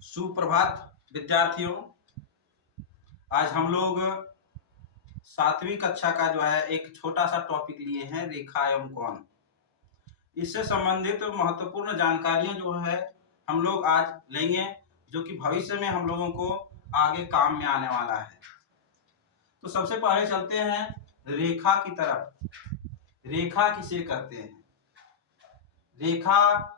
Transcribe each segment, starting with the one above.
सुप्रभात विद्यार्थियों। आज हम लोग 7वीं कक्षा का जो है एक छोटा सा टॉपिक लिए हैं, रेखा एवं कोण। इससे संबंधित महत्वपूर्ण जानकारियां जो है हम लोग आज लेंगे, जो कि भविष्य में हम लोगों को आगे काम में आने वाला है। तो सबसे पहले चलते हैं रेखा की तरफ। रेखा किसे कहते हैं? रेखा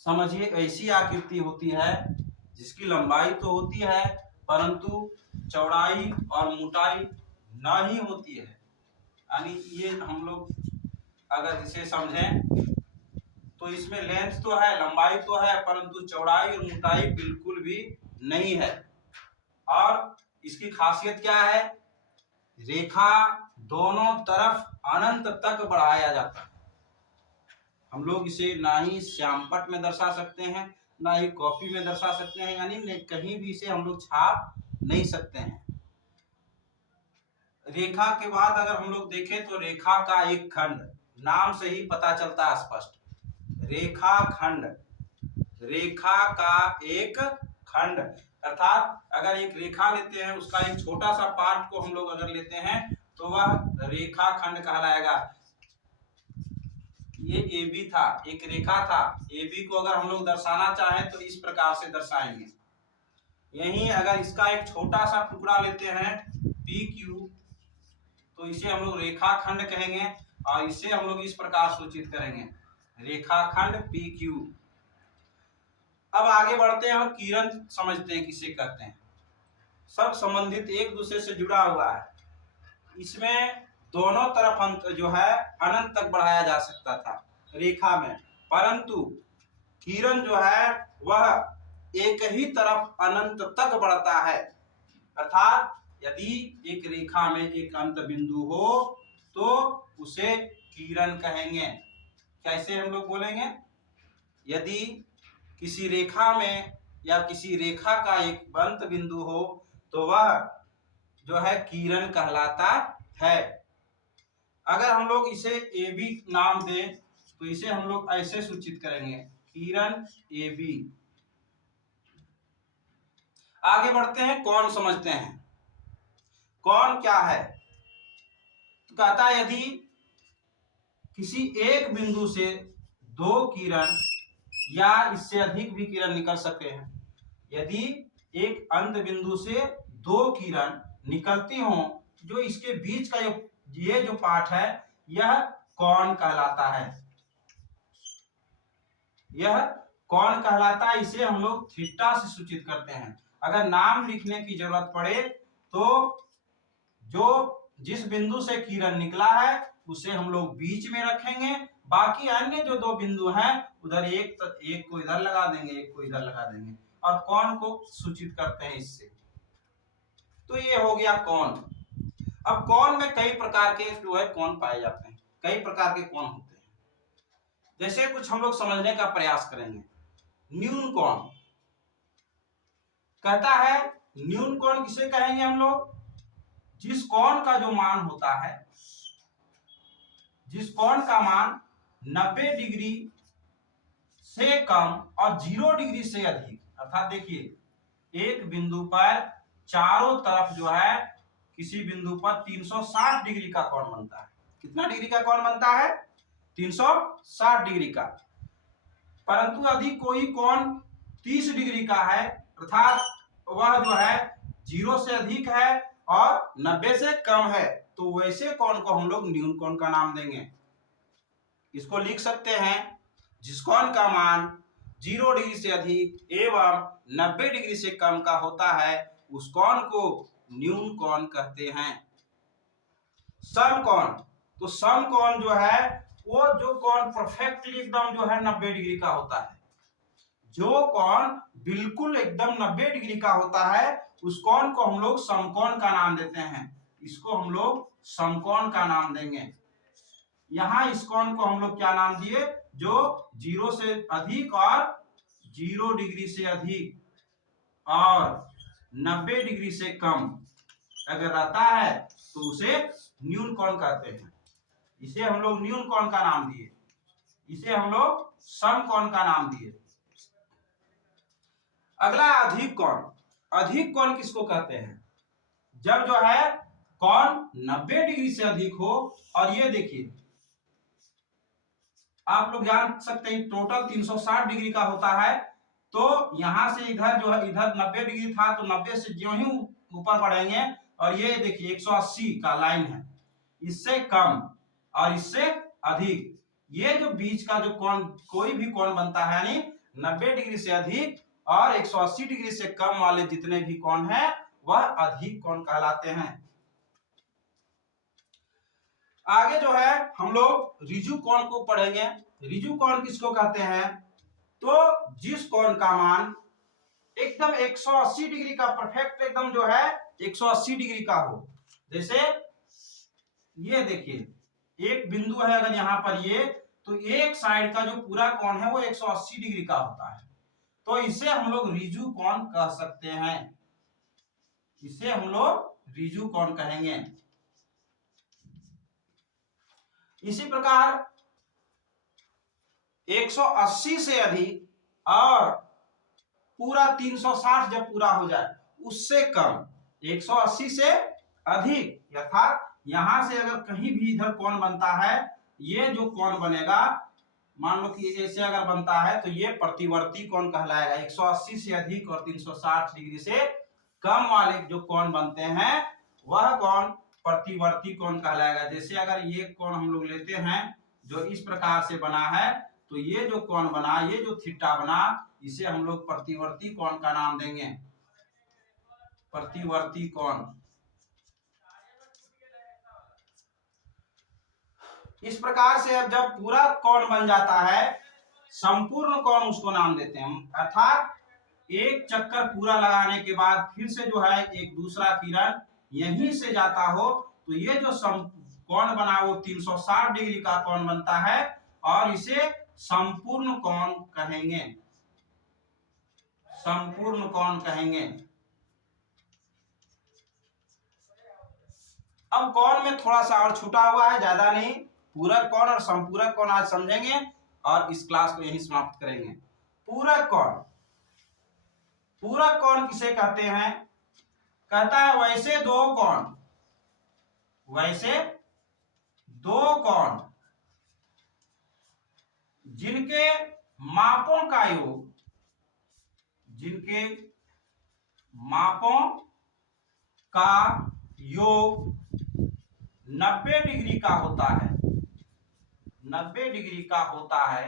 समझिए ऐसी आकृति होती है जिसकी लंबाई तो होती है परंतु चौड़ाई और मोटाई न ही होती है। यानी ये हम लोग अगर इसे समझें तो इसमें लेंथ तो है, लंबाई तो है, परंतु चौड़ाई और मोटाई बिल्कुल भी नहीं है। और इसकी खासियत क्या है? रेखा दोनों तरफ अनंत तक बढ़ाया जाता है। हम लोग इसे ना ही श्यामपट्ट में दर्शा सकते हैं, ना ही कॉपी में दर्शा सकते हैं, यानी कहीं भी इसे हम लोग छाप नहीं सकते हैं। रेखा के बाद अगर हम लोग देखें तो रेखा का एक खंड, नाम से ही पता चलता है स्पष्ट, रेखा खंड। रेखा का एक खंड अर्थात अगर एक रेखा लेते हैं, उसका एक छोटा सा पार्ट को हम लोग अगर लेते हैं तो वह रेखा खंड कहलाएगा। ये AB था, एक रेखा था। AB को अगर हम लोग दर्शाना चाहें तो इस प्रकार से दर्शाएंगे। यहीं अगर इसका एक छोटा सा टुकड़ा लेते हैं PQ, तो इसे हम लोग रेखा खंड कहेंगे और इसे हम लोग इस प्रकार सूचित करेंगे, रेखा खंड PQ। अब आगे बढ़ते हैं और किरण समझते हैं किसे कहते हैं। सब संबंधित एक दूसरे से जुड़ा हुआ है। इसमें दोनों तरफ अंत जो है अनंत तक बढ़ाया जा सकता था रेखा में, परंतु किरण जो है वह एक ही तरफ अनंत तक बढ़ता है। अर्थात यदि एक रेखा में एक अंत बिंदु हो तो उसे किरण कहेंगे। कैसे हम लोग बोलेंगे? यदि किसी रेखा में या किसी रेखा का एक अंत बिंदु हो तो वह जो है किरण कहलाता है। अगर हम लोग इसे AB नाम दें तो इसे हम लोग ऐसे सूचित करेंगे, किरण AB। आगे बढ़ते हैं, कोण समझते हैं। कोण क्या है? तो कहता है यदि किसी एक बिंदु से दो किरण या इससे अधिक भी किरण निकल सकते हैं, यदि एक अंत बिंदु से दो किरण निकलती हो, जो इसके बीच का ये जो पार्ट है यह कोण कहलाता है। यह कोण कहलाता है। इसे हम लोग थीटा से सूचित करते हैं। अगर नाम लिखने की जरूरत पड़े तो जो जिस बिंदु से किरण निकला है उसे हम लोग बीच में रखेंगे, बाकी अन्य जो दो बिंदु हैं उधर एक को इधर लगा देंगे, एक को इधर लगा देंगे और कोण को सूचित करते हैं इससे। तो ये हो गया कोण। अब कोण में कई प्रकार के जो है कोण पाए जाते हैं, कई प्रकार के कोण होते हैं। जैसे कुछ हम लोग समझने का प्रयास करेंगे। न्यून कोण कहता है, न्यून कोण किसे कहेंगे हम लोग? जिस कोण का जो मान होता है, जिस कोण का मान 90 डिग्री से कम और 0 डिग्री से अधिक, अर्थात देखिए एक बिंदु पर चारों तरफ जो है किसी बिंदु पर 360 डिग्री का कोण बनता है। कितना डिग्री का कोण बनता है? 360 डिग्री का। परंतु यदि कोई कोण 30 डिग्री का है, अर्थात वह जो है 0 से अधिक है और 90 से कम है, तो वैसे कोण को हम लोग न्यून कोण का नाम देंगे। इसको लिख सकते हैं, जिस कोण का मान 0 डिग्री से अधिक एवं 90 डिग्री से कम का होता है उस कोण को न्यून कोण कहते हैं। समकोण, तो समकोण जो है वो जो कोण परफेक्टली एकदम जो है 90 डिग्री का होता है, जो कोण बिल्कुल एकदम 90 डिग्री का होता है उस कोण को हम लोग समकोण का नाम देते हैं। इसको हम लोग समकोण का नाम देंगे। यहां इस कोण को हम लोग क्या नाम दिए? जो 0 से अधिक और 0 डिग्री से अधिक और 90 डिग्री से कम अगर रहता है तो उसे न्यून कोण कहते हैं। इसे हम लोग न्यून कोण का नाम दिए, इसे हम लोग समकोण का नाम दिए। अगला अधिक कोण। अधिक कोण किसको कहते हैं? जब जो है कोण 90 डिग्री से अधिक हो, और ये देखिए आप लोग जान सकते हैं टोटल 360 डिग्री का होता है, तो यहां से इधर जो है, इधर 90 डिग्री था तो 90 से ज्यों ही ऊपर बढ़ेंगे, और ये देखिए 180 का लाइन है, इससे कम और इससे अधिक, ये जो बीच का जो कोण, कोई भी कोण बनता है, यानी 90 डिग्री से अधिक और 180 डिग्री से कम वाले जितने भी कोण हैं वह अधिक कोण कहलाते हैं। आगे जो है हम लोग ऋजु कोण को पढ़ेंगे। ऋजु कोण किसको कहते हैं? तो जिस कोण का मान एकदम 180 डिग्री का परफेक्ट एकदम जो है 180 डिग्री का हो, जैसे ये देखिए एक बिंदु है अगर यहाँ पर ये, तो एक साइड का जो पूरा कोण है वो 180 डिग्री का होता है, तो इसे हम लोग ऋजु कोण कह सकते हैं। इसे हम लोग ऋजु कोण कहेंगे। इसी प्रकार 180 से अधिक और पूरा 360 जब पूरा हो जाए उससे कम, 180 से अधिक अर्थात यहां से अगर कहीं भी इधर कोण बनता है, ये जो कोण बनेगा मान लो कि ऐसे अगर बनता है तो ये प्रतिवर्ती कोण कहलाएगा। 180 से अधिक और 360 डिग्री से कम वाले जो कोण बनते हैं वह कोण प्रतिवर्ती कोण कहलाएगा। जैसे अगर ये कोण हम लोग लेते हैं जो इस प्रकार से बना है, तो ये जो कोण बना, ये जो थीटा बना, इसे हम लोग प्रतिवर्ती कोण का नाम देंगे, प्रतिवर्ती कोण। इस प्रकार से अब जब पूरा कोण बन जाता है, संपूर्ण कोण उसको नाम देते हैं, अर्थात एक चक्कर पूरा लगाने के बाद फिर से जो है एक दूसरा किरण यहीं से जाता हो, तो ये जो कोण बना वो 360 डिग्री का कोण बनता है और इसे संपूर्ण कोण कहेंगे, संपूर्ण कोण कहेंगे। अब कोण में थोड़ा सा और छूटा हुआ है, ज्यादा नहीं। पूरक कोण और संपूरक कोण आज समझेंगे और इस क्लास को यहीं समाप्त करेंगे। पूरक कोण, पूरक कोण किसे कहते हैं? कहता है वैसे दो कोण, वैसे दो कोण जिनके मापों का योग, जिनके मापों का योग 90 डिग्री का होता है, 90 डिग्री का होता है,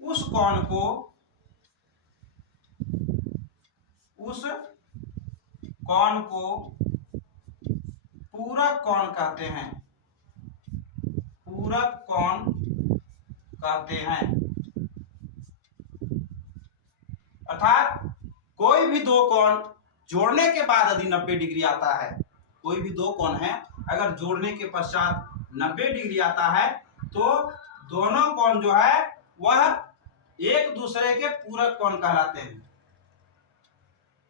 उस कोण को, उस कोण को पूरक कोण कहते हैं, पूरक कोण कहते हैं। अर्थात कोई भी दो कोण जोड़ने के बाद यदि 90 डिग्री आता है, कोई भी दो कोण है अगर जोड़ने के पश्चात 90 डिग्री आता है, तो दोनों कोण जो है वह एक दूसरे के पूरक कोण कहलाते हैं।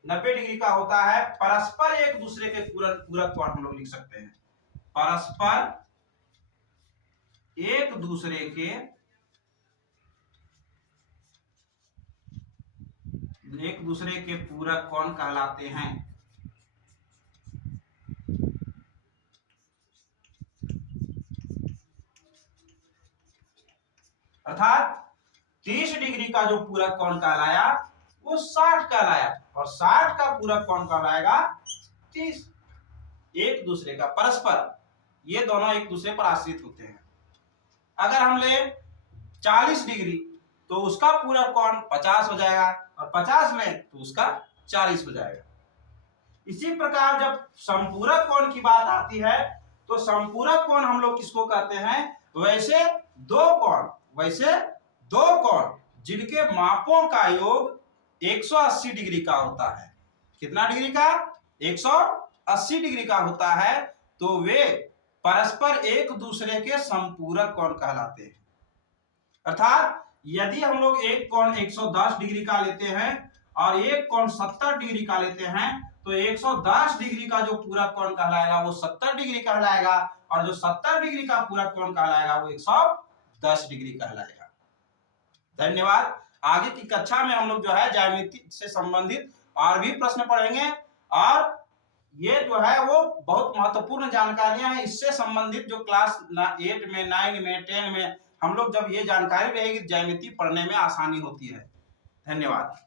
90 डिग्री का होता है, परस्पर एक दूसरे के पूरक कोण हम लोग लिख सकते हैं, परस्पर एक दूसरे के, एक दूसरे के पूरक कोण कहलाते हैं। अर्थात 30 डिग्री का जो पूरक कोण कहलाया वो 60 कहलाया, और 60 का पूरक कोण कहलाएगा 30। एक दूसरे का परस्पर, ये दोनों एक दूसरे पर आश्रित होते हैं। अगर हम ले 40 डिग्री तो उसका पूरक कोण 50 हो जाएगा, और 50 में तो उसका 40 हो जाएगा। इसी प्रकार जब संपूरक कोण की बात आती है, तो संपूरक कोण हम लोग किसको कहते हैं? वैसे दो कोण, वैसे दो कोण जिनके मापों का योग 180 डिग्री का होता है। कितना डिग्री का? 180 डिग्री का होता है, तो वे परस्पर एक दूसरे के संपूरक कोण कहलाते हैं। अर्थात यदि हम लोग एक कोण 110 डिग्री का लेते हैं और एक कोण 70 डिग्री का लेते हैं, तो 110 डिग्री का जो पूरक कोण कहलाएगा वो 70 डिग्री कहलाएगा, और जो 70 डिग्री का पूरक कोण कहलाएगा वो 110 डिग्री कहलाएगा। धन्यवाद। आगे की कक्षा में हम लोग जो है ज्यामिति से संबंधित और भी प्रश्न पढ़ेंगे, और ये जो है वो बहुत महत्वपूर्ण जानकारियां हैं। इससे संबंधित जो क्लास 8 में, 9 में, 10 में हम लोग जब ये जानकारी रहेगी, ज्यामिति पढ़ने में आसानी होती है। धन्यवाद।